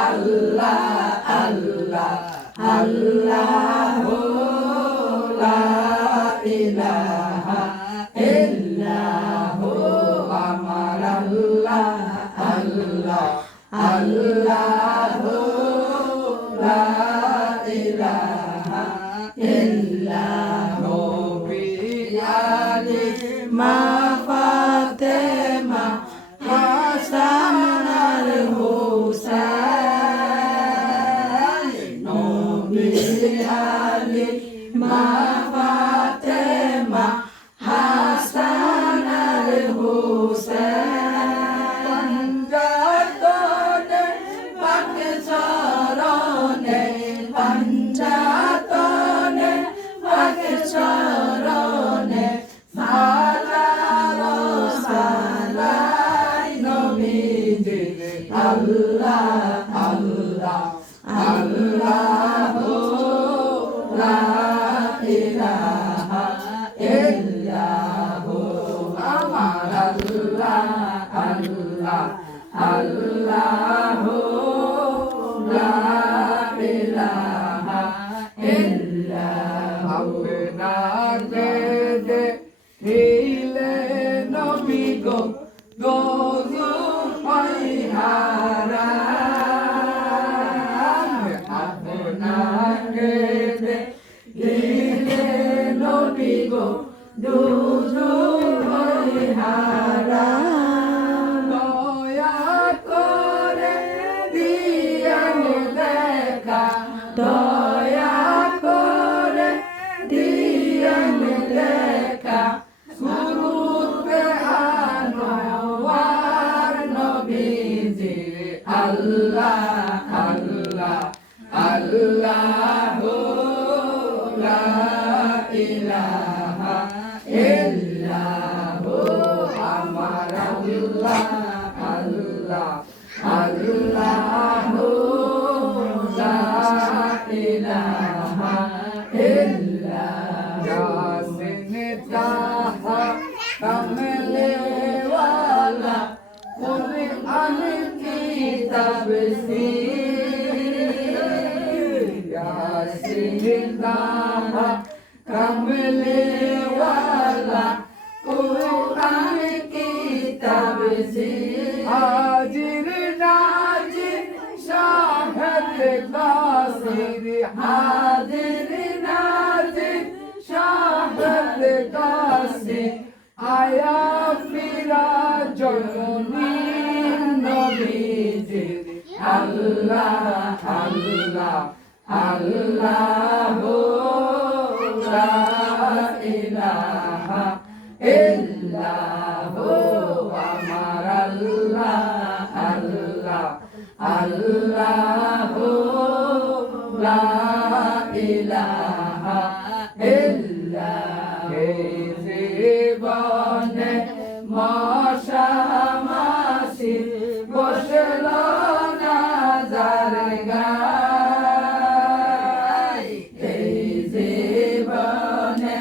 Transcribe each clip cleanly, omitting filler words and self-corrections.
আল্লাহ আল্লাহ আল্লাহ লা ইলাহা ইল্লাল্লাহ আমার আল্লাহ আল্লাহ আল্লাহ লা ইলাহা ইল্লাল্লাহ নবী আলী মা ফাতেমা হাসান আর হুসাইন নবী আলী মা ফাতেমা হাসান আর হুসাইন পঞ্জাতনে পাক চরণে পঞ্জাতনে পাক চরণে হাজারো সালাই নবীজি আল্লাহ আল্লাহ আল্লাহ লা ইলাহা ইল্লাল্লাহ আমার আল্লাহ আল্লাহ আল্লাহ লা ইলাহা ইল্লাল্লাহ আপনাকে দেখিলে নবী গো গজু পাইহারা আপনাকে দেখিলে নবী গো গজু পাইহারা দয়া করে দিয়েন দেখা দয়া করে দিয়েন দেখা সুরুতে আনোয়ার নবীজি আল্লাহ আল্লাহ আল্লাহ লা ইলাহা ইল্লাল্লাহ আমার আল্লাহ আল্লাহ আল্লাহ লা ইলাহা ইল্লাল্লাহ ইয়াসিন তাহা কামলে ওয়ালা কুরআন কিতাব সি ইয়াসিন তাহা কামলে ওয়ালা কুরআন কিতাব সি হাজির নাজির শাহদ কাসির হাজির নাজির শাহদ কাসির আয়া ফিরা জননী নবীজি আল্লাহ আল্লাহ আল্লাহ লা ইলাহা ইল্লাল্লাহ আমার আল্লাহ আল্লাহ আল্লাহ লা ইলাহা ইল্লাল্লাহ জীবনে মশা মাসি বসল না যার গায় এই জীবনে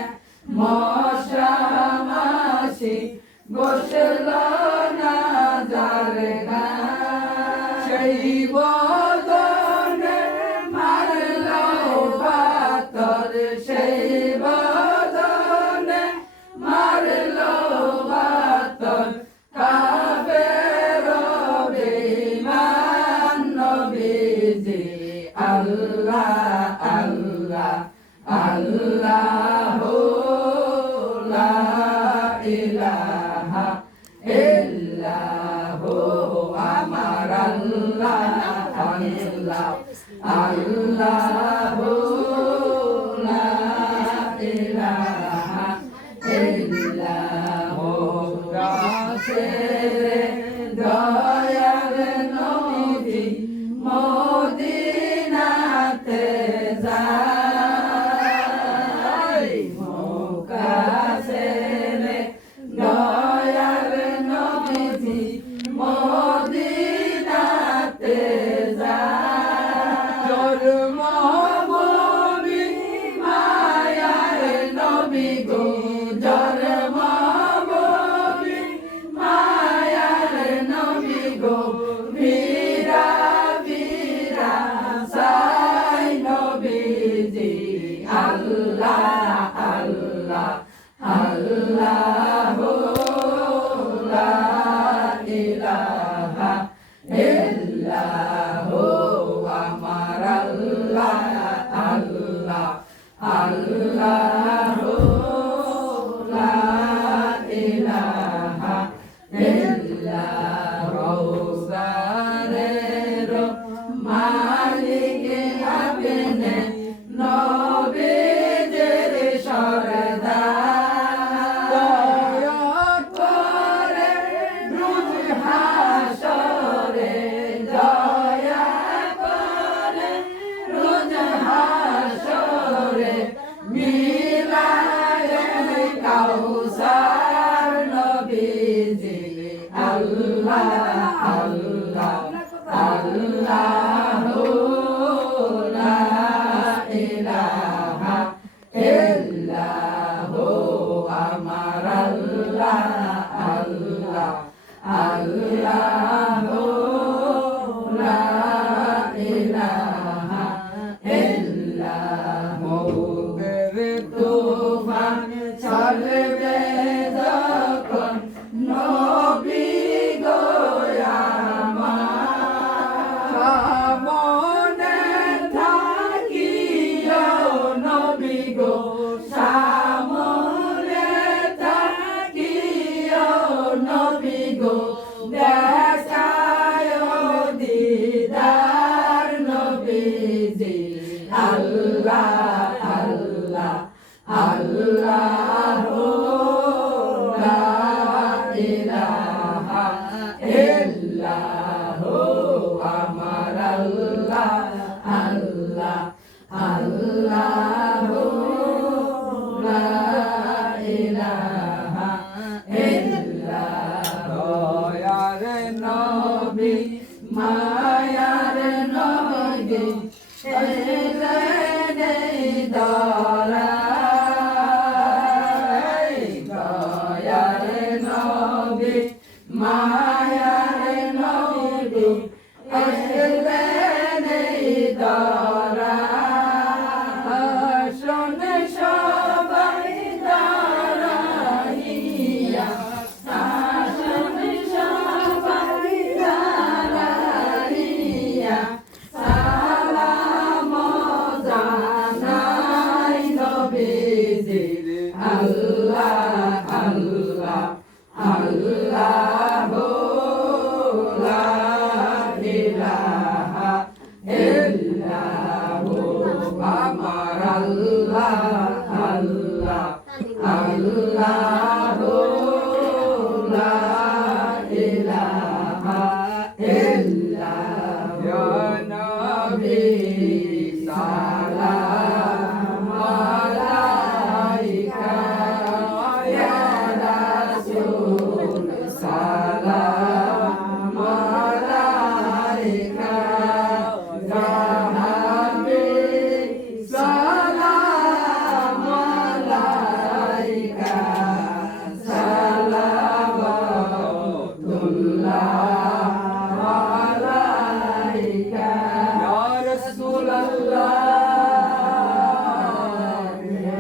মশা মাসি বসল না যার গায় সেই বদনে মারল পাতর সেই বদনে মারল পাতর কাবের বেঈমান নবীজি আল্লাহ আল্লাহ আল্লাহ লা ইলাহা ইল্লাল্লাহ আমার আল্লাহ আল্লাহ আল্লাহ লা ইলাহা ইল্লাল্লাহ দয়ার নবী মদিনাতে যায় মুকাশের দয়ার নবী মদিনাতে যায় জন্মভূমি মায়ার নবী আল্লাহু লা ইলাহা ইল্লাহু আমার আল্লাহ আল্লাহ আল্লাহু লা ইলাহা ইল্লাহু তুফান চলবে যখন নবী গো আমার সামনে থাকিও নবী গো সামনে থাকিও নবী গো দেখায় দিদার নবীজি আল্লাহ আল্লাহ আল্লাহু লা ইলাহা ইল্লাহু আমার আল্লাহ আল্লাহ আল্লাহু লা ইলাহা ইল্লাহু দয়ার নবী মায়ার নবী মায়ার নবী আসলেন দরা শোনে সবাই দাঁড়াইয়া শোনে সবাই দাঁড়াইয়া সালাম জানাই নবীজি আল্লাহ আল্লাহ আল্লাহু লা ইলাহা ইল্লাহু আমার আল্লাহ আল্লাহ আল্লাহু লা ইলাহা ইল্লাহু ইয়া নবী সালাম আলাইকা ইয়া রাসূল সালাম আলাইকা ইয়া হাবিব সালাম আলাইকা সালাওয়াতুল্লাহ আলাইকা ইয়া রাসূলুল্লাহ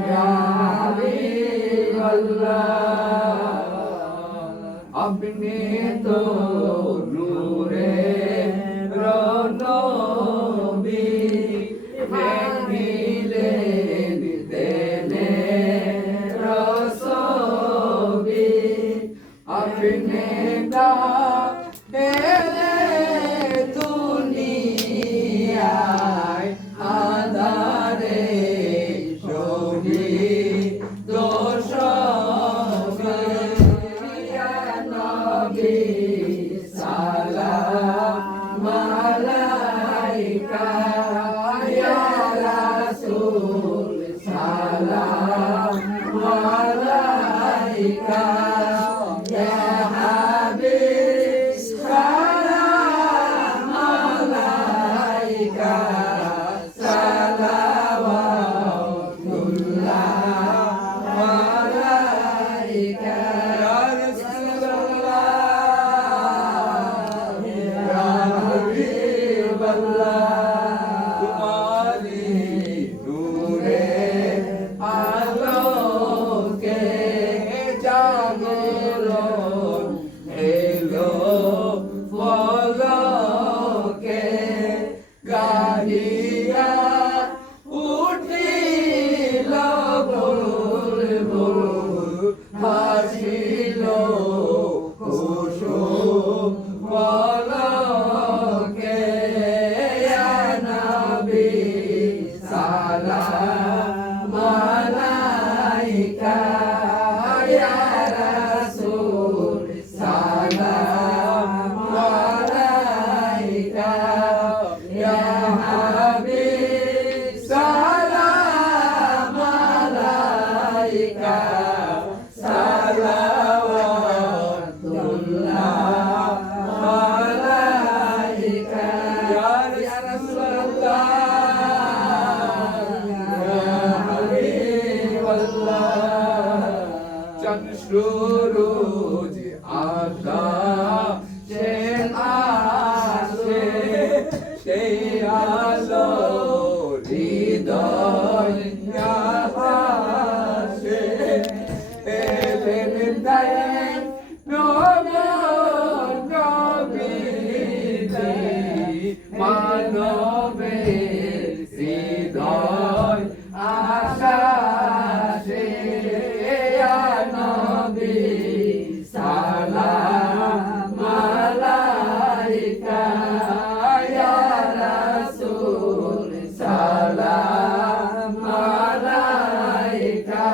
ইয়া হাবিবাল্লাহ আপনি তো নূরে নবী দেখিলেন দেনে রসবি আপনি তা এলে দুনিয়ায় আধারে শহীদ দোষ নবী সালাম আলাইকা ইয়া রাসূল সালাম আলাইকা ইয়া হাবিব সালাম আলাইকা সালাওয়াতুল্লাহ আলাইকা ইয়া রাসূলুল্লাহ ইয়া হাবিবাল্লাহ সেই আলো হৃদয় আসে এলেন দায়ের নবীজি মানবের হৃদয় আশা সে নবী সালাম আলাইকা ইয়া রাসূল সালাম আলাইকা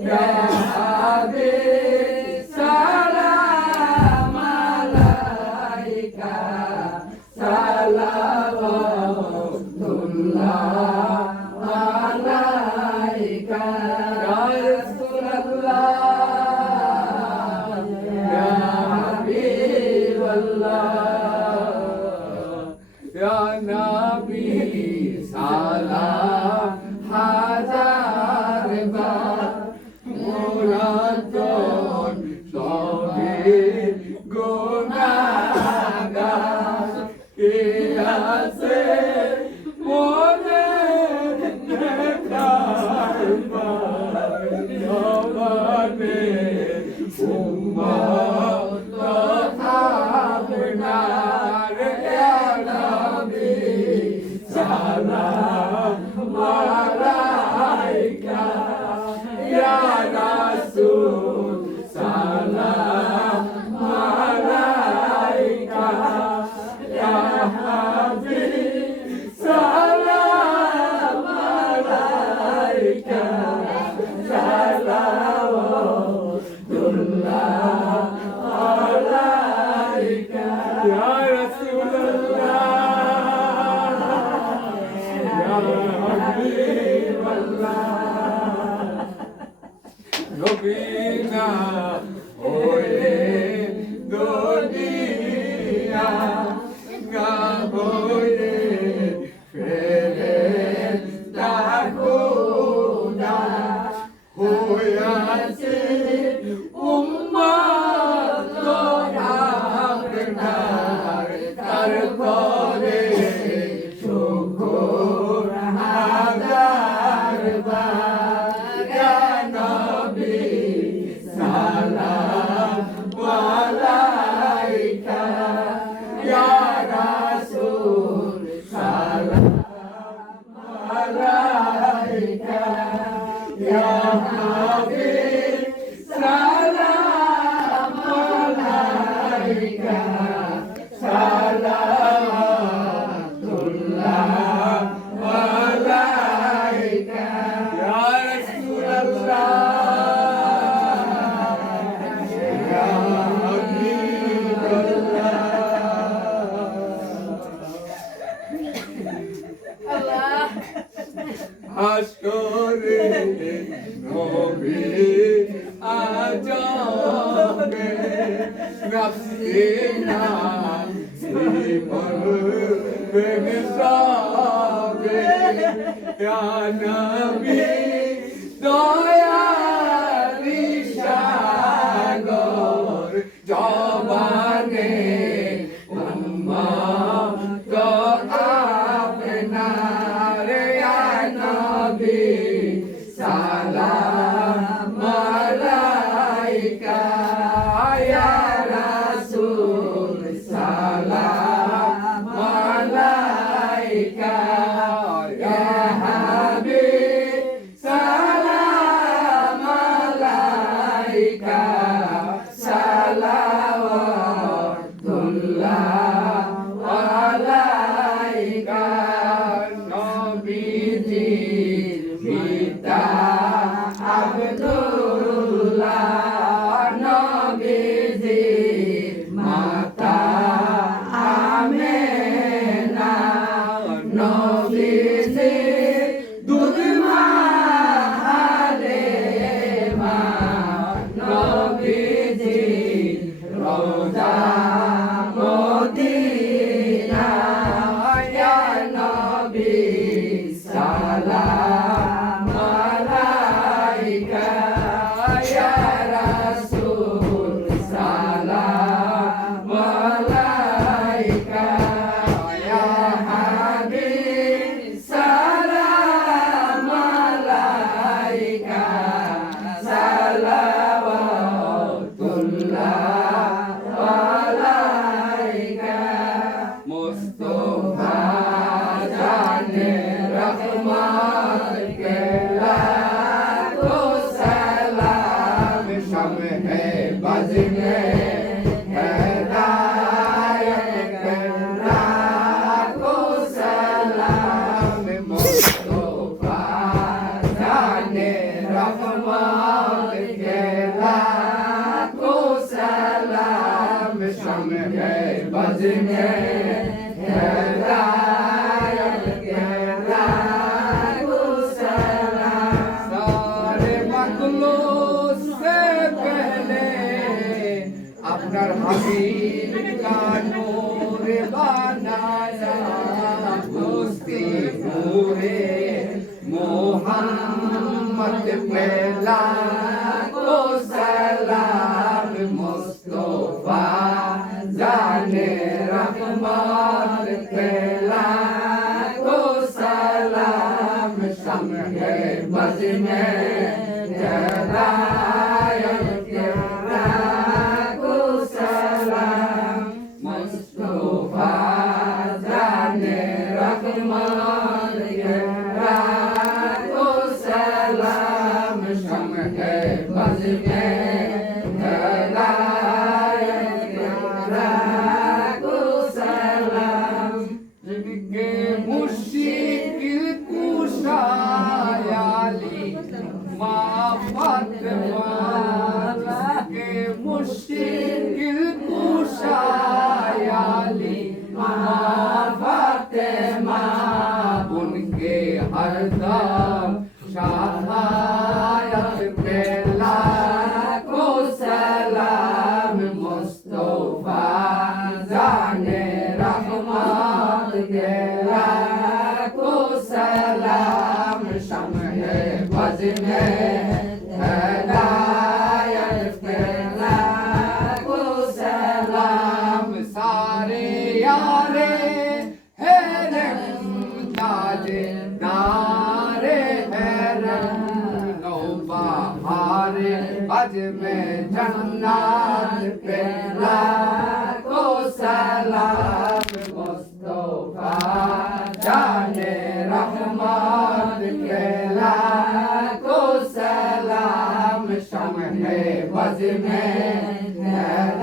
ইয়া হাবিব সালাম আলাইকা সালাওয়াতুল্লাহ আলাইকা ইয়া রাসূলুল্লাহ ইয়া হাবিবাল্লাহ ইয়া নবী সালাম হাজার বার মুরাদন তবে গুনাহগার কে আছে মনে জবানে উম্মত আপনার ইয়া নবী সালাম আলাইকা ইয়া রাসূল সালাম আলাইকা ইয়া হাবিব সালাম আলাইকা সালাওয়াতুল্লাহ আলাইকা ইয়া রাসূলুল্লাহ ইয়া হাবিবাল্লাহ নবী না হয়ে দুনিয়া না হয়ে ফেরেশতা খোদা হইয়াছে উম্মত আপনার তারপরে শুকর হাজার বার ইয়া নবী সালাম আলাইকা ইয়া রাসূল সালাম আলাইকা ইয়া হাবিব সালাম আলাইকা সালাওয়াতুল্লাহ আলাইকা ইয়া রাসূলুল্লাহ ইয়া হাবিবাল্লাহ হাসরে নবী আজবে নফসি নাসি মরবে সবে ইয়া নবী দয়ারি সাগর জবানে উম্মত আপনার ইয়া নবী সালাম আলাইকা ইয়া রাসূল সালাম আলাইকা ইয়া হাবিব मुस्तफा जाने रहमत के लाखों सलाम शम्ह बज़ में हिदायत के लाखों सलाम मुस्तफा जाने रहमत के लाखों सलाम शम्ह बज़ में हिदायत के लाखों सलाम सारे मखलूक से पहले अपना हबीब का नूर बनाया दोस्ती नूरे मोहम्मद पे लाखों सलाम मुस्तफा जाने रहमत पे लाखों सलाम शम्ह बज़ में हिदायत के लाखों सलाम मुस्तफा जाने रहमत के लाखों सलाम शम्ह बज़ में हिदायत के लाखों सलाम जिनके मुश्किल कुशायाली माँ फातिमा के मुश्किल कुशायाली माँ फातिमा उनके हरदम शफाअत पे लाखों सलाम मुस्तफा जाने रहमत के लाखों सलाम शम्ह बज़ में हिदायत के लाखों सलाम सारे यारे हैरम ताजे नारे हैरम नौबहारे बज़ में जन्नत पे लाखों सलाम मुस्तफा जाने रहमत के लाखों सलाम शम्ह बज़ में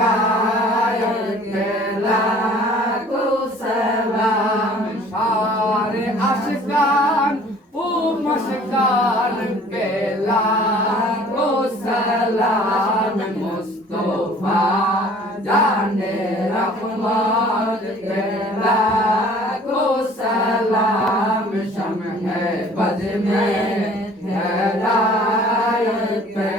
हिदायत के लाखों सलाम सारे अशकान ओ मशकान पे लाखों सलाम मुस्तफा जाने रहमत के लाखों सलाम शम्ह बज़ में हिदायत के